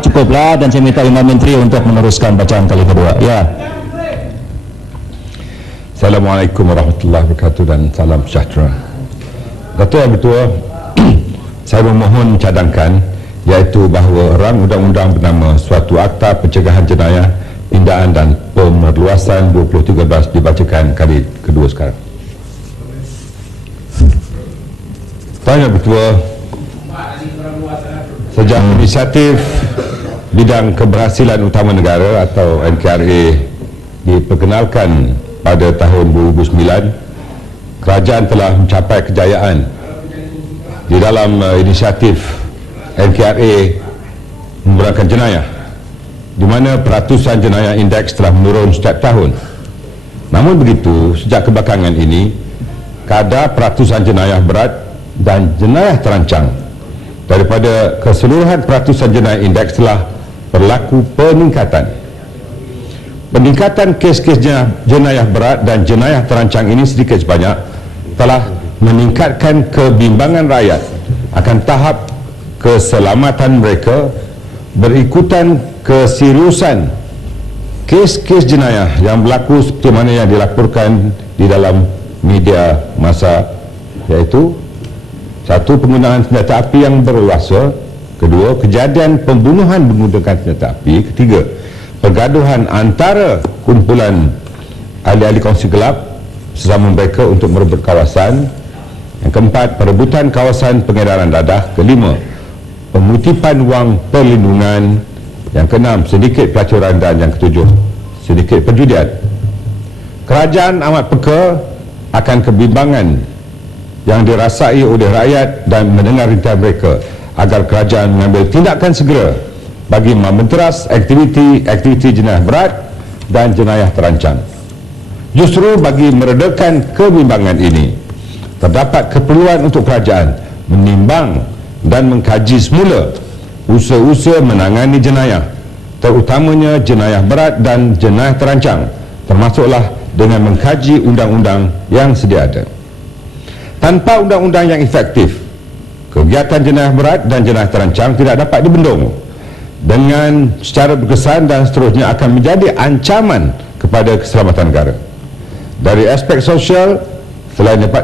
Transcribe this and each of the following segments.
Cukuplah, dan saya minta Imam Menteri untuk meneruskan bacaan kali kedua. Ya. Assalamualaikum warahmatullahi wabarakatuh dan salam sejahtera. Datuk Yang Ketua, saya memohon cadangkan iaitu bahawa rang undang-undang bernama Suatu Akta Pencegahan Jenayah, Pindaan dan Pemerluasan 2013 dibacakan kali kedua sekarang. Tuan Yang Ketua, sejak inisiatif Bidang Keberhasilan Utama Negara atau NKRA diperkenalkan pada tahun 2009, kerajaan telah mencapai kejayaan di dalam inisiatif NKRA memberankan jenayah, di mana peratusan jenayah indeks telah menurun setiap tahun. Namun begitu, sejak kebelakangan ini, kadar peratusan jenayah berat dan jenayah terancang daripada keseluruhan peratusan jenayah indeks telah berlaku peningkatan. Peningkatan kes-kes jenayah berat dan jenayah terancang ini sedikit sebanyak telah meningkatkan kebimbangan rakyat akan tahap keselamatan mereka berikutan keseriusan kes-kes jenayah yang berlaku seperti mana yang dilaporkan di dalam media masa, iaitu satu, penggunaan senjata api yang berluasa; kedua, kejadian pembunuhan menggunakan senjata api; ketiga, pergaduhan antara kumpulan ahli-ahli kongsi gelap sesama mereka untuk merebut kawasan; yang keempat, perebutan kawasan pengedaran dadah; kelima, pengutipan wang perlindungan; yang keenam, sedikit pelacuran; dan yang ketujuh, sedikit perjudian. Kerajaan amat peka akan kebimbangan yang dirasai oleh rakyat dan mendengar rintihan mereka agar kerajaan mengambil tindakan segera bagi mementeras aktiviti jenayah berat dan jenayah terancang. Justru bagi meredakan kebimbangan ini, terdapat keperluan untuk kerajaan menimbang dan mengkaji semula usaha-usaha menangani jenayah, terutamanya jenayah berat dan jenayah terancang, termasuklah dengan mengkaji undang-undang yang sedia ada. Tanpa undang-undang yang efektif, kegiatan jenayah berat dan jenayah terancang tidak dapat dibendung dengan secara berkesan dan seterusnya akan menjadi ancaman kepada keselamatan negara. Dari aspek sosial,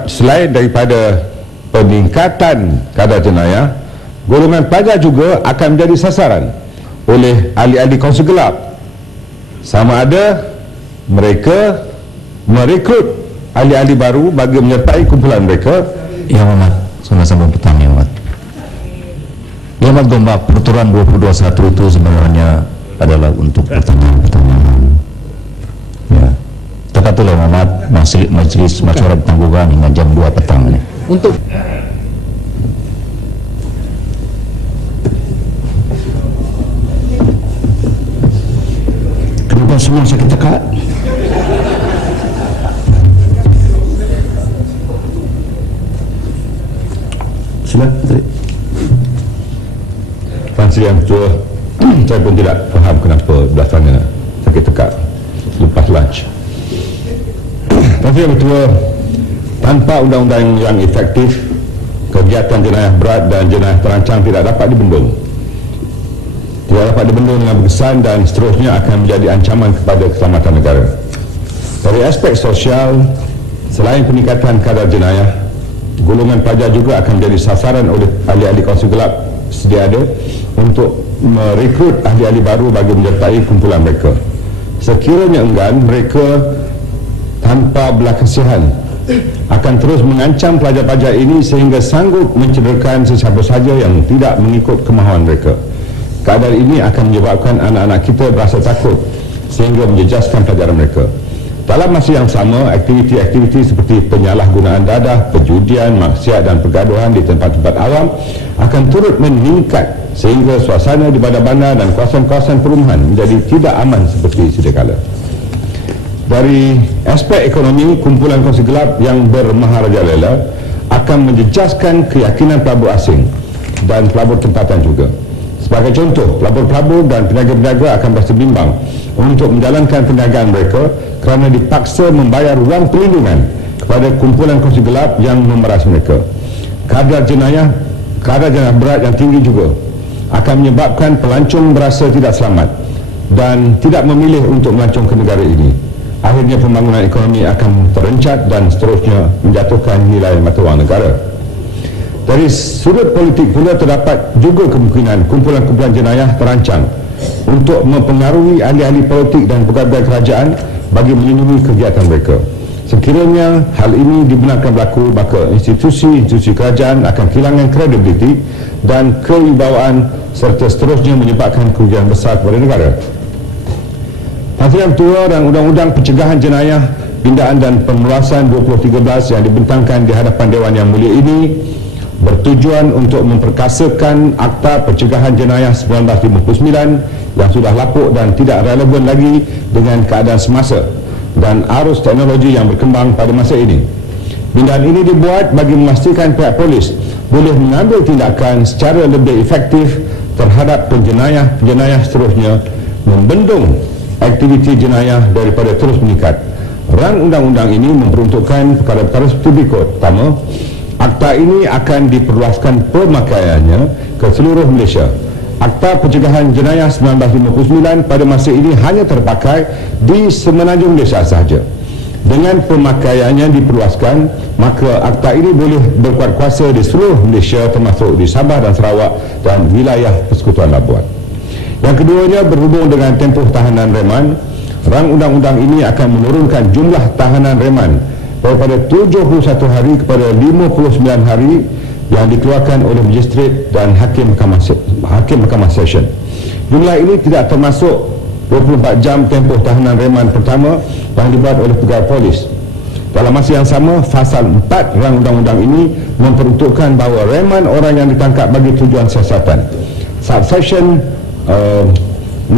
selain daripada peningkatan kadar jenayah, golongan pelajar juga akan menjadi sasaran oleh ahli-ahli kongsi gelap, sama ada mereka merekrut ahli-ahli baru bagi menyertai kumpulan mereka. Ya Muhammad, sama-sama bertanya Muhammad. Ya Muhammad, Gombak peraturan 22.1 itu sebenarnya adalah untuk pertanyaan-pertanyaan. Ya, terkatulah Muhammad, Majelis Masyarakat Tanggungan hingga jam 2 petang ini. Untuk kenapa semua sakit tekak? Silakan. Tuan Sri Yang Ketua, saya pun tidak faham kenapa belakangan sakit tekak lepas lunch. Tuan Sri Yang Ketua, tanpa undang-undang yang efektif, kegiatan jenayah berat dan jenayah terancang tidak dapat dibendung. Tidak dapat dibendung dengan berkesan dan seterusnya akan menjadi ancaman kepada keselamatan negara. Dari aspek sosial, selain peningkatan kadar jenayah, golongan pelajar juga akan menjadi sasaran oleh ahli-ahli kongsi gelap sedia ada untuk merekrut ahli-ahli baru bagi menyertai kumpulan mereka. Sekiranya enggan, mereka tanpa belas kasihan akan terus mengancam pelajar-pelajar ini sehingga sanggup mencederakan sesiapa saja yang tidak mengikut kemahuan mereka. Keadaan ini akan menyebabkan anak-anak kita berasa takut sehingga menjejaskan pelajaran mereka. Dalam masa yang sama, aktiviti-aktiviti seperti penyalahgunaan dadah, perjudian, maksiat dan pergaduhan di tempat-tempat awam akan turut meningkat sehingga suasana di bandar-bandar dan kawasan-kawasan perumahan menjadi tidak aman seperti sedia kala. Dari aspek ekonomi, kumpulan kongsi gelap yang bermaharajalela akan menjejaskan keyakinan pelabur asing dan pelabur tempatan juga. Sebagai contoh, pelabur-pelabur dan peniaga-peniaga akan berasa bimbang untuk menjalankan perniagaan mereka kerana dipaksa membayar wang perlindungan kepada kumpulan kongsi gelap yang memeras mereka. Kadar jenayah berat yang tinggi juga akan menyebabkan pelancong berasa tidak selamat dan tidak memilih untuk melancong ke negara ini. Akhirnya pembangunan ekonomi akan terencat dan seterusnya menjatuhkan nilai mata wang negara. Dari sudut politik pula terdapat juga kemungkinan kumpulan-kumpulan jenayah terancang untuk mempengaruhi ahli-ahli politik dan pegawai kerajaan bagi melindungi kegiatan mereka. Sekiranya hal ini dibenarkan berlaku, maka institusi-institusi kerajaan akan kehilangan kredibiliti dan kewibawaan serta seterusnya menyebabkan kerugian besar kepada negara. Peraturan Ketua dan Undang-Undang Pencegahan Jenayah, Pindaan dan Pengurusan 2013 yang dibentangkan di hadapan Dewan Yang Mulia ini bertujuan untuk memperkasakan Akta Pencegahan Jenayah 1959 yang sudah lapuk dan tidak relevan lagi dengan keadaan semasa dan arus teknologi yang berkembang pada masa ini. Pindaan ini dibuat bagi memastikan pihak polis boleh mengambil tindakan secara lebih efektif terhadap penjenayah-penjenayah seterusnya, membendung aktiviti jenayah daripada terus meningkat. Rang undang-undang ini memperuntukkan perkara-perkara seperti berikut. Pertama, akta ini akan diperluaskan pemakaiannya ke seluruh Malaysia. Akta Pencegahan Jenayah 1959 pada masa ini hanya terpakai di Semenanjung Malaysia sahaja. Dengan pemakaiannya diperluaskan, maka akta ini boleh berkuat kuasa di seluruh Malaysia termasuk di Sabah dan Sarawak dan wilayah Persekutuan Labuan. Yang keduanya berhubung dengan tempoh tahanan reman. Rang undang-undang ini akan menurunkan jumlah tahanan reman daripada 71 hari kepada 59 hari yang dikeluarkan oleh Magistrate dan Hakim Mahkamah Session. Jumlah ini tidak termasuk 24 jam tempoh tahanan reman pertama yang dibuat oleh pegawai polis. Dalam masa yang sama, Fasal 4 Rang Undang-Undang ini memperuntukkan bahawa reman orang yang ditangkap bagi tujuan siasatan. Subsection 4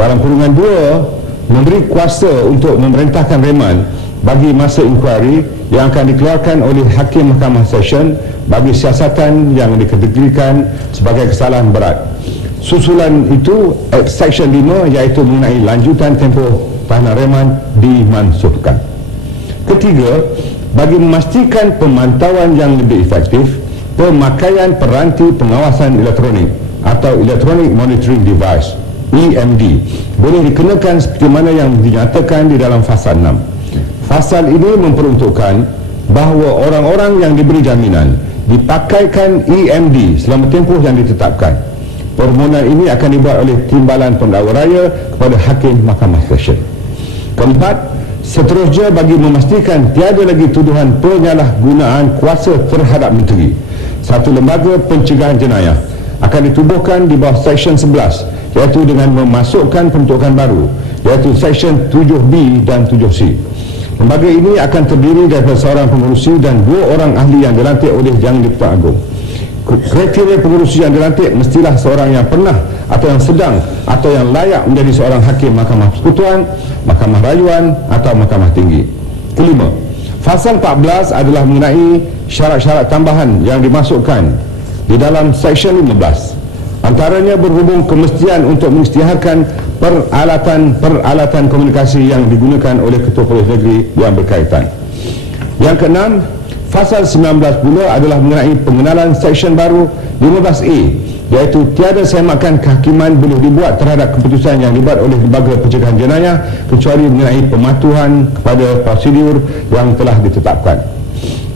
dalam kurungan 2 memberi kuasa untuk memerintahkan reman bagi masa inkuari yang akan dikeluarkan oleh Hakim Mahkamah Session bagi siasatan yang dikategorikan sebagai kesalahan berat. Susulan itu Section 5 iaitu mengenai lanjutan tempoh tahanan reman dimansuhkan. Ketiga, bagi memastikan pemantauan yang lebih efektif, pemakaian peranti pengawasan elektronik atau Electronic Monitoring Device EMD boleh dikenakan seperti mana yang dinyatakan di dalam Fasal 6. Fasal ini memperuntukkan bahawa orang-orang yang diberi jaminan dipakaikan EMD selama tempoh yang ditetapkan. Permohonan ini akan dibuat oleh Timbalan Pendakwa Raya kepada Hakim Mahkamah Session. Keempat, seterusnya bagi memastikan tiada lagi tuduhan penyalahgunaan kuasa terhadap menteri, satu lembaga pencegahan jenayah akan ditubuhkan di bawah Section 11 iaitu dengan memasukkan pembentukan baru iaitu Section 7B dan 7C. Lembaga ini akan terdiri daripada seorang pengurusi dan 2 orang ahli yang dilantik oleh Yang di-Pertuan Agong. Kriteria pengurusi yang dilantik mestilah seorang yang pernah atau yang sedang atau yang layak menjadi seorang hakim Mahkamah Persekutuan, Mahkamah Rayuan atau Mahkamah Tinggi. Kelima, Fasal 14 adalah mengenai syarat-syarat tambahan yang dimasukkan di dalam Section 15. Antaranya berhubung kemestian untuk mengisytiharkan peralatan komunikasi yang digunakan oleh Ketua Polis Negeri yang berkaitan. Yang keenam, Fasal 19 pula adalah mengenai pengenalan Section baru 15A, iaitu tiada semakan kehakiman boleh dibuat terhadap keputusan yang dibuat oleh Lembaga Pencegahan Jenayah kecuali mengenai pematuhan kepada prosedur yang telah ditetapkan.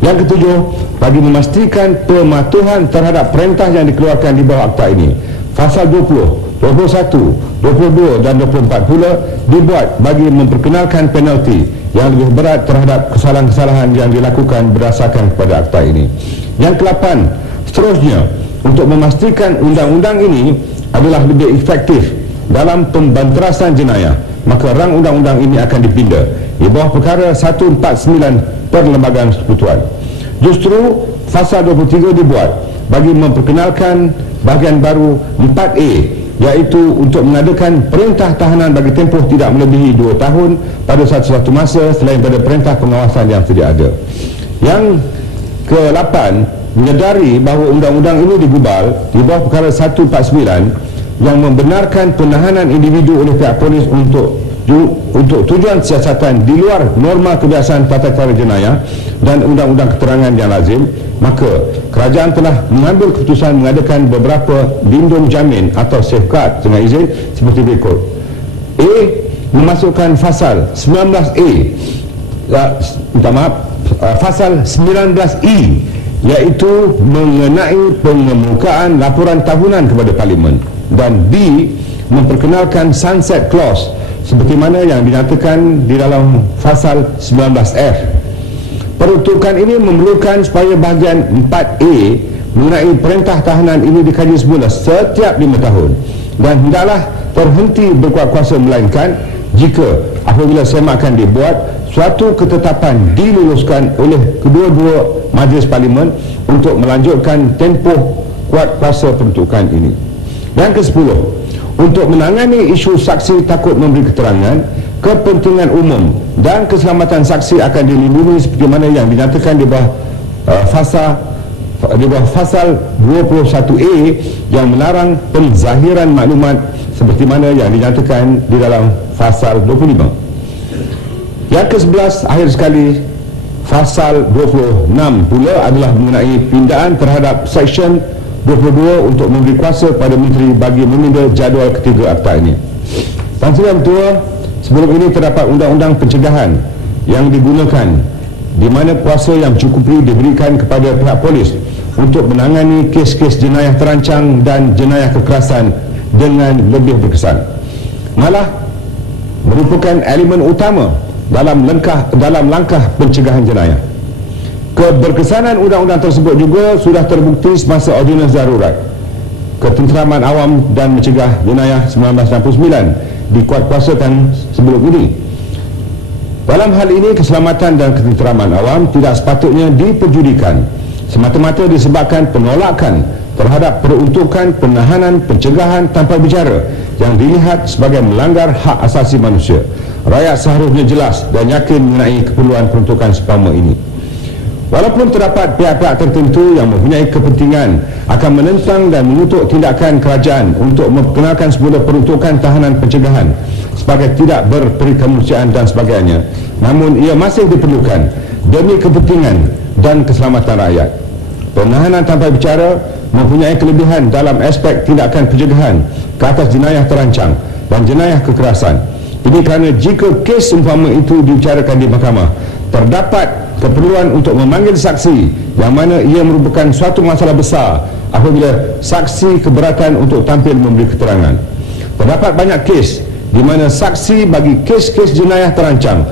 Yang ketujuh, bagi memastikan pematuhan terhadap perintah yang dikeluarkan di bawah akta ini, Fasal 20, 21, 22 dan 24 pula dibuat bagi memperkenalkan penalti yang lebih berat terhadap kesalahan-kesalahan yang dilakukan berdasarkan kepada akta ini. Yang ke-8, seterusnya, untuk memastikan undang-undang ini adalah lebih efektif dalam pembanterasan jenayah, maka rang undang-undang ini akan dipindah di bawah perkara 149 Perlembagaan Persekutuan. Justru Fasal 23 dibuat bagi memperkenalkan bahagian baru 4A, iaitu untuk mengadakan perintah tahanan bagi tempoh tidak melebihi 2 tahun pada satu-satu masa selain pada perintah pengawasan yang sedia ada. Yang ke-8, menyedari bahawa undang-undang ini digubal di bawah perkara 149 yang membenarkan penahanan individu oleh pihak polis untuk untuk tujuan siasatan di luar norma kebiasaan tata cara jenayah dan undang-undang keterangan yang lazim, maka kerajaan telah mengambil keputusan mengadakan beberapa lindung jamin atau safeguard dengan izin seperti berikut. A. Memasukkan fasal 19A, fasal 19E, iaitu mengenai pengemukaan laporan tahunan kepada Parlimen, dan B. memperkenalkan sunset clause seperti mana yang dinyatakan di dalam fasal 19F. Peruntukan ini memerlukan supaya bahagian 4A mengenai perintah tahanan ini dikaji semula setiap 5 tahun dan hendaklah terhenti berkuat kuasa, melainkan jika apabila semakan dibuat suatu ketetapan diluluskan oleh kedua-dua majlis parlimen untuk melanjutkan tempoh kuat kuasa peruntukan ini. Yang ke-10, untuk menangani isu saksi takut memberi keterangan, kepentingan umum dan keselamatan saksi akan dilindungi seperti mana yang dinyatakan di bawah fasal 21A yang melarang penzahiran maklumat seperti mana yang dinyatakan di dalam fasal 25. Yang ke-11, akhir sekali, fasal 26 pula adalah mengenai pindaan terhadap seksyen 22 untuk memberi kuasa pada menteri bagi meminda jadual ketiga akta ini. Tuan Sri Yang Tua, sebelum ini terdapat undang-undang pencegahan yang digunakan di mana kuasa yang cukup diberikan kepada pihak polis untuk menangani kes-kes jenayah terancang dan jenayah kekerasan dengan lebih berkesan. Malah merupakan elemen utama dalam langkah pencegahan jenayah. Keberkesanan undang-undang tersebut juga sudah terbukti semasa Ordinans Darurat Ketenteraman Awam dan Mencegah Jenayah 1969 dikuatkuasakan sebelum ini. Dalam hal ini, keselamatan dan ketenteraman awam tidak sepatutnya diperjudikan semata-mata disebabkan penolakan terhadap peruntukan penahanan pencegahan tanpa bicara yang dilihat sebagai melanggar hak asasi manusia. Rakyat seharusnya jelas dan yakin mengenai keperluan peruntukan seumpama ini. Walaupun terdapat pihak-pihak tertentu yang mempunyai kepentingan akan menentang dan mengutuk tindakan kerajaan untuk memperkenalkan semula peruntukan tahanan pencegahan sebagai tidak berperikemanusiaan dan sebagainya, namun ia masih diperlukan demi kepentingan dan keselamatan rakyat. Penahanan tanpa bicara mempunyai kelebihan dalam aspek tindakan pencegahan ke atas jenayah terancang dan jenayah kekerasan. Ini kerana jika kes umpama itu dibicarakan di mahkamah, terdapat keperluan untuk memanggil saksi yang mana ia merupakan suatu masalah besar apabila saksi keberatan untuk tampil memberi keterangan. Terdapat banyak kes di mana saksi bagi kes-kes jenayah terancang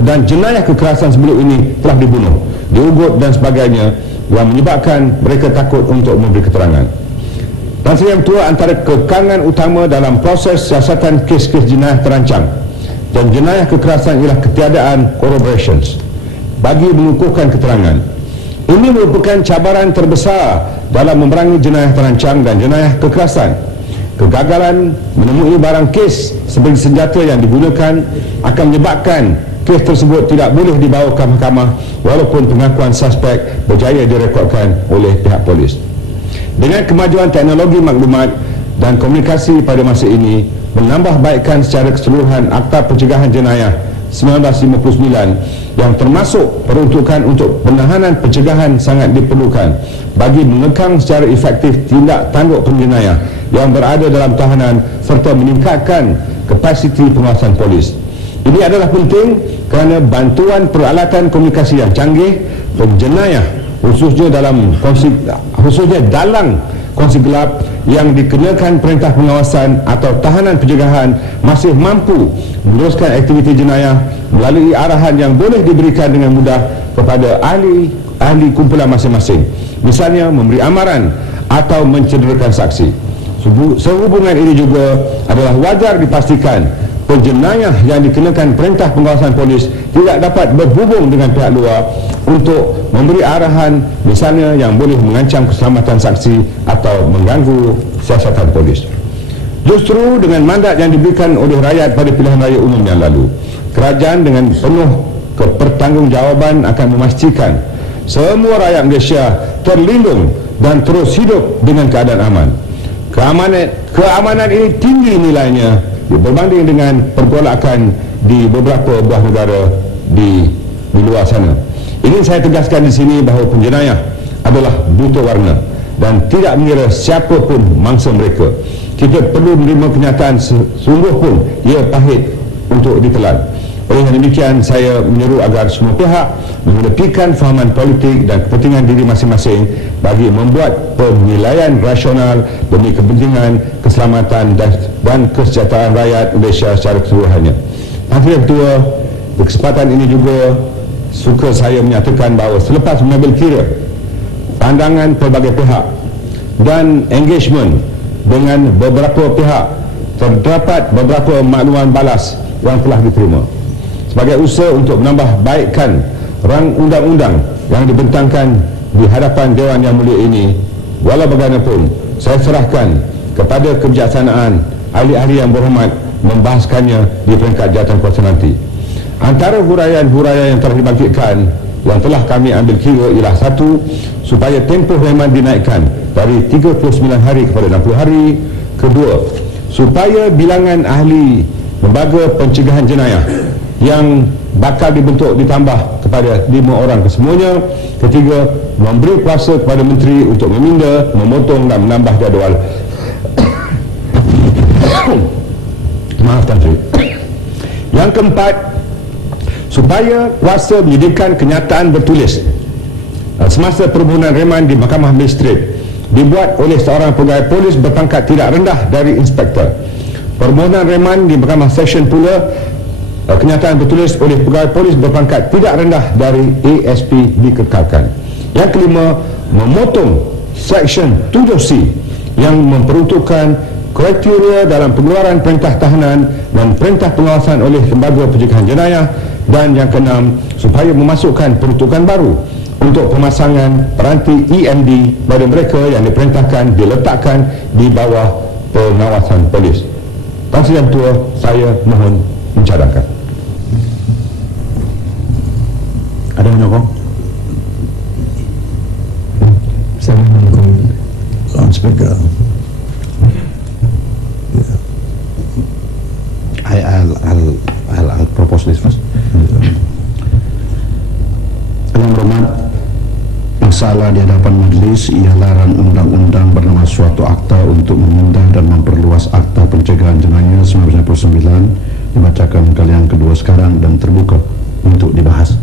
dan jenayah kekerasan sebelum ini telah dibunuh, diugut dan sebagainya yang menyebabkan mereka takut untuk memberi keterangan. Tuan Sri Yang Tua, antara kekangan utama dalam proses siasatan kes-kes jenayah terancang dan jenayah kekerasan ialah ketiadaan corroborations bagi mengukuhkan keterangan. Ini merupakan cabaran terbesar dalam memerangi jenayah terancang dan jenayah kekerasan. Kegagalan menemui barang kes sebagai senjata yang digunakan akan menyebabkan kes tersebut tidak boleh dibawa ke mahkamah walaupun pengakuan suspek berjaya direkodkan oleh pihak polis. Dengan kemajuan teknologi maklumat dan komunikasi pada masa ini menambah baikkan secara keseluruhan Akta Pencegahan Jenayah 1959 yang termasuk peruntukan untuk penahanan pencegahan sangat diperlukan bagi mengekang secara efektif tindak tanduk penjenayah yang berada dalam tahanan serta meningkatkan kapasiti pengawasan polis. Ini adalah penting kerana bantuan peralatan komunikasi yang canggih, penjenayah khususnya dalam kongsi gelap yang dikenakan perintah pengawasan atau tahanan pencegahan masih mampu meneruskan aktiviti jenayah melalui arahan yang boleh diberikan dengan mudah kepada ahli kumpulan masing-masing, misalnya memberi amaran atau mencederakan saksi. Sehubungan ini juga adalah wajar dipastikan penjenayah yang dikenakan perintah pengawasan polis tidak dapat berhubung dengan pihak luar untuk memberi arahan misalnya yang boleh mengancam keselamatan saksi atau mengganggu siasatan polis. Justru dengan mandat yang diberikan oleh rakyat pada pilihan raya umum yang lalu, kerajaan dengan penuh kepertanggungjawaban akan memastikan semua rakyat Malaysia terlindung dan terus hidup dengan keadaan aman. Keamanan ini tinggi nilainya berbanding dengan pergolakan di beberapa buah negara di luar sana. Ingin saya tegaskan di sini bahawa penjenayah adalah buta warna dan tidak mengira siapa pun mangsa mereka. Kita perlu menerima kenyataan sungguh pun ia pahit untuk ditelan. Oleh yang demikian, saya menyeru agar semua pihak mengedepikan fahaman politik dan kepentingan diri masing-masing bagi membuat penilaian rasional demi kepentingan keselamatan dan kesejahteraan rakyat Malaysia secara keseluruhannya. Yang kedua, berkesempatan ini juga suka saya menyatakan bahawa selepas mengambil kira pandangan pelbagai pihak dan engagement dengan beberapa pihak, terdapat beberapa makluman balas yang telah diterima. Sebagai usaha untuk menambah baikkan rang undang-undang yang dibentangkan di hadapan Dewan Yang Mulia ini, walau bagaimanapun saya serahkan kepada kebijaksanaan ahli-ahli yang berhormat membahaskannya di peringkat jawatankuasa nanti. Antara huraian-huraian yang telah dibangkitkan yang telah kami ambil kira ialah: satu, supaya tempoh reman dinaikkan dari 39 hari kepada 60 hari. Kedua, supaya bilangan ahli lembaga pencegahan jenayah yang bakal dibentuk ditambah kepada 5 orang kesemuanya. Ketiga, memberi kuasa kepada menteri untuk meminda, memotong dan menambah jadual. Maaf Tan Sri. Yang keempat, supaya kuasa menyediakan kenyataan bertulis semasa permohonan reman di Mahkamah Magistrate dibuat oleh seorang pegawai polis berpangkat tidak rendah dari inspektor. Permohonan reman di Mahkamah Seksyen pula kenyataan bertulis oleh pegawai polis berpangkat tidak rendah dari ASP dikekalkan. Yang kelima, memotong Seksyen 7C yang memperuntukkan kriteria dalam pengeluaran perintah tahanan dan perintah pengawasan oleh lembaga pencegahan jenayah. Dan yang keenam, supaya memasukkan peruntukan baru untuk pemasangan peranti EMD pada mereka yang diperintahkan diletakkan di bawah pengawasan polis. Tan Sri Yang Tua, saya mohon mencadangkan. Ada menyokong? Saya menyokong. Speaker. I'll propose this first. Yang berhormat, masalah di hadapan majelis ialah rang undang-undang bernama suatu akta untuk memindah dan memperluas akta pencegahan jenayah 1999 dibacakan kali yang kedua sekarang dan terbuka untuk dibahas.